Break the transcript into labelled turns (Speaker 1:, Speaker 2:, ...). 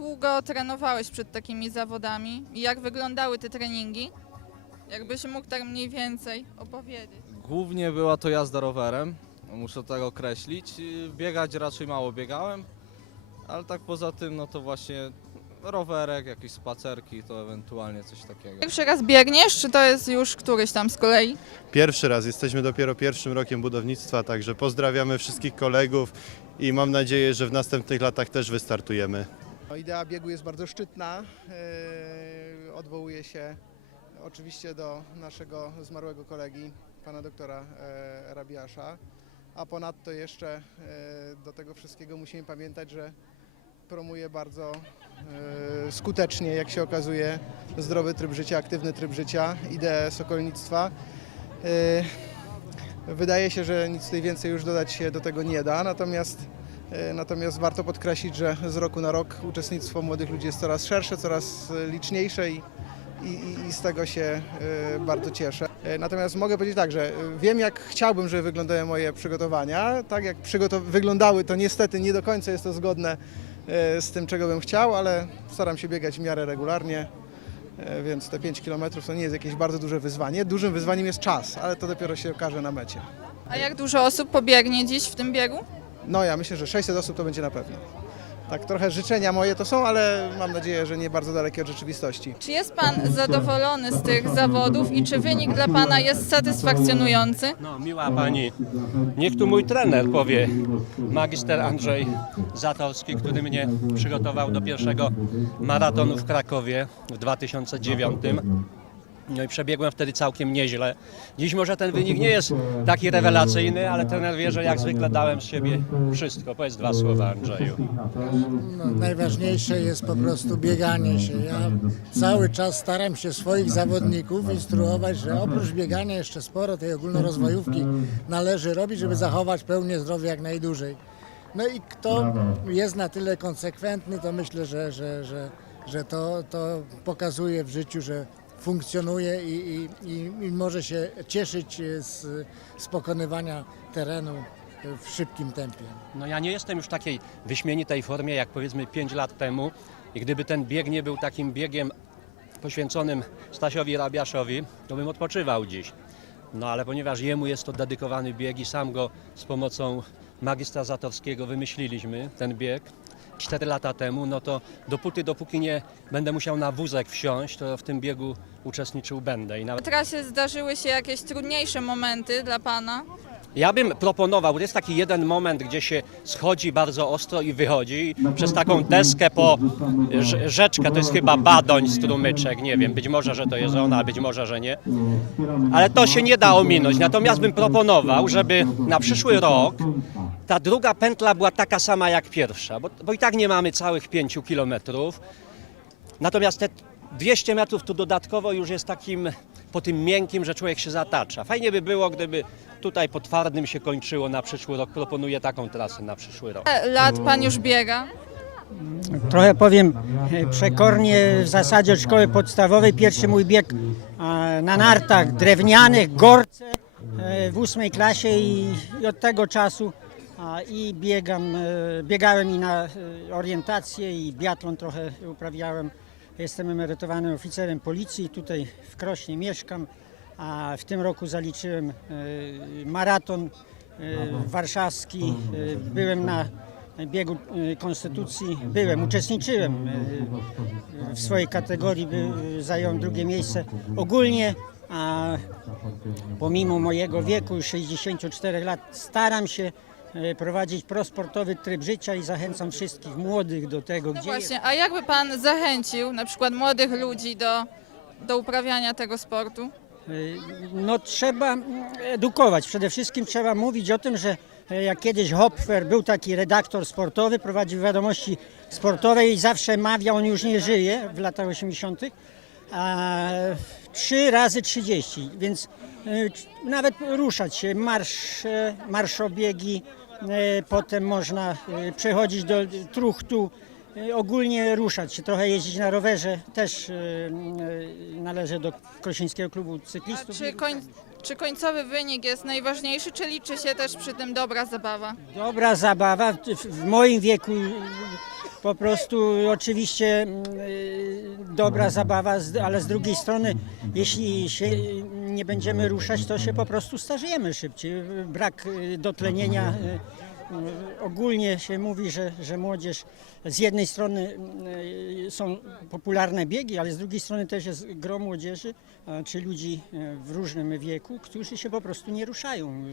Speaker 1: długo trenowałeś przed takimi zawodami i jak wyglądały te treningi? Jakbyś mógł tak mniej więcej opowiedzieć.
Speaker 2: Głównie była to jazda rowerem, muszę tak określić. Y, Biegać raczej mało biegałem, ale tak poza tym, no to właśnie rowerek, jakieś spacerki, to ewentualnie coś takiego.
Speaker 1: Pierwszy raz biegniesz, czy to jest już któryś tam z kolei?
Speaker 3: Pierwszy raz, jesteśmy dopiero pierwszym rokiem budownictwa, także pozdrawiamy wszystkich kolegów i mam nadzieję, że w następnych latach też wystartujemy.
Speaker 4: No, Idea biegu jest bardzo szczytna. Yy, Odwołuje się oczywiście do naszego zmarłego kolegi, pana doktora e, Rabiasza. A ponadto jeszcze e, do tego wszystkiego musimy pamiętać, że promuje bardzo skutecznie, jak się okazuje, zdrowy tryb życia, aktywny tryb życia, ideę sokolnictwa. Wydaje się, że nic tutaj więcej już dodać się do tego nie da, natomiast Natomiast warto podkreślić, że z roku na rok uczestnictwo młodych ludzi jest coraz szersze, coraz e, liczniejsze i, i, i z tego się e, bardzo cieszę. E, Natomiast mogę powiedzieć tak, że e, wiem jak chciałbym, żeby wyglądały moje przygotowania. Tak jak wyglądały, to niestety nie do końca jest to zgodne e, z tym, czego bym chciał, ale staram się biegać w miarę regularnie. e, Więc te 5 km to nie jest jakieś bardzo duże wyzwanie. Dużym wyzwaniem jest czas, ale to dopiero się okaże na mecie.
Speaker 1: A jak dużo osób pobiegnie dziś w tym biegu?
Speaker 4: No ja myślę, że 600 osób to będzie na pewno. Tak trochę życzenia moje to są, ale mam nadzieję, że nie bardzo dalekie od rzeczywistości.
Speaker 1: Czy jest Pan zadowolony z tych zawodów i czy wynik dla Pana jest satysfakcjonujący?
Speaker 5: No, miła pani. Niech tu mój trener powie, magister Andrzej Zatorski, który mnie przygotował do pierwszego maratonu w Krakowie w 2009. No i przebiegłem wtedy całkiem nieźle. Dziś może ten wynik nie jest taki rewelacyjny, ale trener wie, że jak zwykle dałem z siebie wszystko. Powiedz dwa słowa, Andrzeju.
Speaker 6: No, najważniejsze jest po prostu bieganie się. Ja cały czas staram się swoich zawodników instruować, że oprócz biegania jeszcze sporo tej ogólnorozwojówki należy robić, żeby zachować pełnię zdrowia jak najdłużej. No i kto jest na tyle konsekwentny, to myślę, że, że, że, że to, to pokazuje w życiu, że funkcjonuje i, i, i, może się cieszyć z, z pokonywania terenu w szybkim tempie.
Speaker 5: No ja nie jestem już w takiej wyśmienitej formie jak powiedzmy 5 lat temu i gdyby ten bieg nie był takim biegiem poświęconym Stasiowi Rabiaszowi, to bym odpoczywał dziś. No ale ponieważ jemu jest to dedykowany bieg i sam go z pomocą magistra Zatorskiego wymyśliliśmy, ten bieg, 4 lata temu, no to dopóty, dopóki nie będę musiał na wózek wsiąść, to w tym biegu uczestniczył będę. I nawet
Speaker 1: W trasie zdarzyły się jakieś trudniejsze momenty dla Pana?
Speaker 5: Ja bym proponował, to jest taki jeden moment, gdzie się schodzi bardzo ostro i wychodzi przez taką deskę po rz- rzeczkę, to jest chyba Badoń strumyczek, nie wiem, być może, że to jest ona, być może, że nie. Ale to się nie da ominąć. Natomiast bym proponował, żeby na przyszły rok ta druga pętla była taka sama jak pierwsza, bo, bo i tak nie mamy całych pięciu kilometrów. Natomiast te 200 metrów tu dodatkowo już jest takim po tym miękkim, że człowiek się zatacza. Fajnie by było, gdyby tutaj po twardym się kończyło na przyszły rok. Proponuję taką trasę na przyszły rok.
Speaker 1: Ile lat Pan już biega?
Speaker 7: Trochę powiem e, przekornie, w zasadzie od szkoły podstawowej pierwszy mój bieg e, na nartach drewnianych, gorce e, w ósmej klasie i, i od tego czasu a, i biegam, e, biegałem i na e, orientację i biatlon trochę uprawiałem. Jestem emerytowanym oficerem policji, tutaj w Krośnie mieszkam, a w tym roku zaliczyłem e, maraton warszawski, e, byłem na biegu Konstytucji byłem, uczestniczyłem w swojej kategorii, zająłem drugie miejsce. Ogólnie, a pomimo mojego wieku, 64 lat, staram się prowadzić prosportowy tryb życia i zachęcam wszystkich młodych do tego,
Speaker 1: No
Speaker 7: gdzie
Speaker 1: właśnie, a jakby Pan zachęcił na przykład młodych ludzi do, do uprawiania tego sportu?
Speaker 7: Y, No trzeba edukować. Przede wszystkim trzeba mówić o tym, że e, jak kiedyś Hopfer był taki redaktor sportowy, prowadził wiadomości sportowe i zawsze mawiał, on już nie żyje w latach 80. A 3 razy 30, więc e, nawet ruszać się, marsz, e, marszobiegi, e, potem można e, przechodzić do truchtu, e, ogólnie ruszać się, trochę jeździć na rowerze, też e, e, należę do Krosińskiego Klubu Cyklistów.
Speaker 1: czy, koń, czy końcowy wynik jest najważniejszy, czy liczy się też przy tym dobra zabawa?
Speaker 7: Dobra zabawa, w, moim wieku po prostu oczywiście mm, dobra zabawa, ale z drugiej strony, jeśli się nie będziemy ruszać, to się po prostu starzejemy szybciej. Brak y, dotlenienia. y, y, Ogólnie się mówi, że, że młodzież z jednej strony są popularne biegi, ale z drugiej strony też jest gro młodzieży, czy ludzi w różnym wieku, którzy się po prostu nie ruszają.